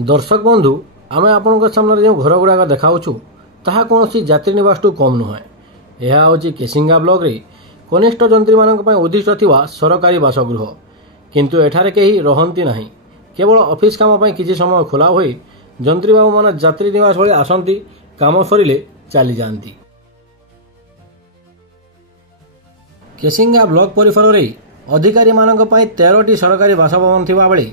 दर्शक बंधु आम आपण सामने जो घर गुड़ाक देखाऊँ ताहा कौन जात्री निवास कम नुहे। यह हूँ केसिंगा ब्लॉक रे कनिष्ठ जंत्री मानक उद्दिष्ट थिबा सरकारी बासगृह, किंतु एठारे केही रहंती नाही। केवल ऑफिस काम पई किछि समय खोला होई जंत्री बाबू माने जात्री निवास भली आसंती, काम सरिले चली जाती। केसिंगा ब्लॉक परिसर रे अधिकारी मानक पई 13टी सरकारी बासभवन थिबा बेले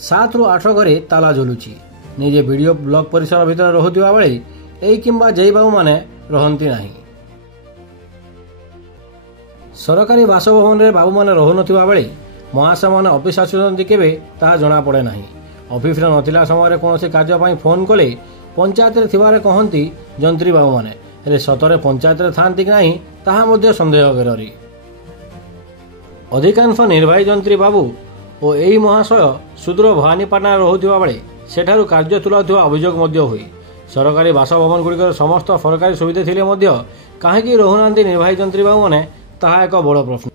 7 ରୁ 8 घरे ताला झुलुची। निजे वीडियो ब्लॉक परिसर भितर रहुथिबा बेले एई किंबा जई बाबू माने रहंती नाही। सरकारी बासभवन रे बाबू माने रहु नथिबा बेले महाशय माने ऑफिस आसुचंती केबे ताहा जणा पड़े नाही। ऑफिस रे नथिला समय रे कोनोसी कार्य पई फोन कले पंचायत रे थिबारे कहंती जंत्री बाबू माने, हेले सतरे पंचायत रे थांती कि नाही ताहा मध्ये संदेह करेरी। अधिकांश निर्वाही जंत्री बाबू और यही महाशय सुदूर भवानीपाटना रहुथिबा बेले सेठारु कार्य तुलाउथिबा अभियोग मध्य होई सरकारी बासभवन गुड़िकर समस्त सरकारी सुविधा थिले मध्य काहेकि रहुनांती निर्वाही जंत्री बाबू माने ताहा एक बड़ प्रश्न।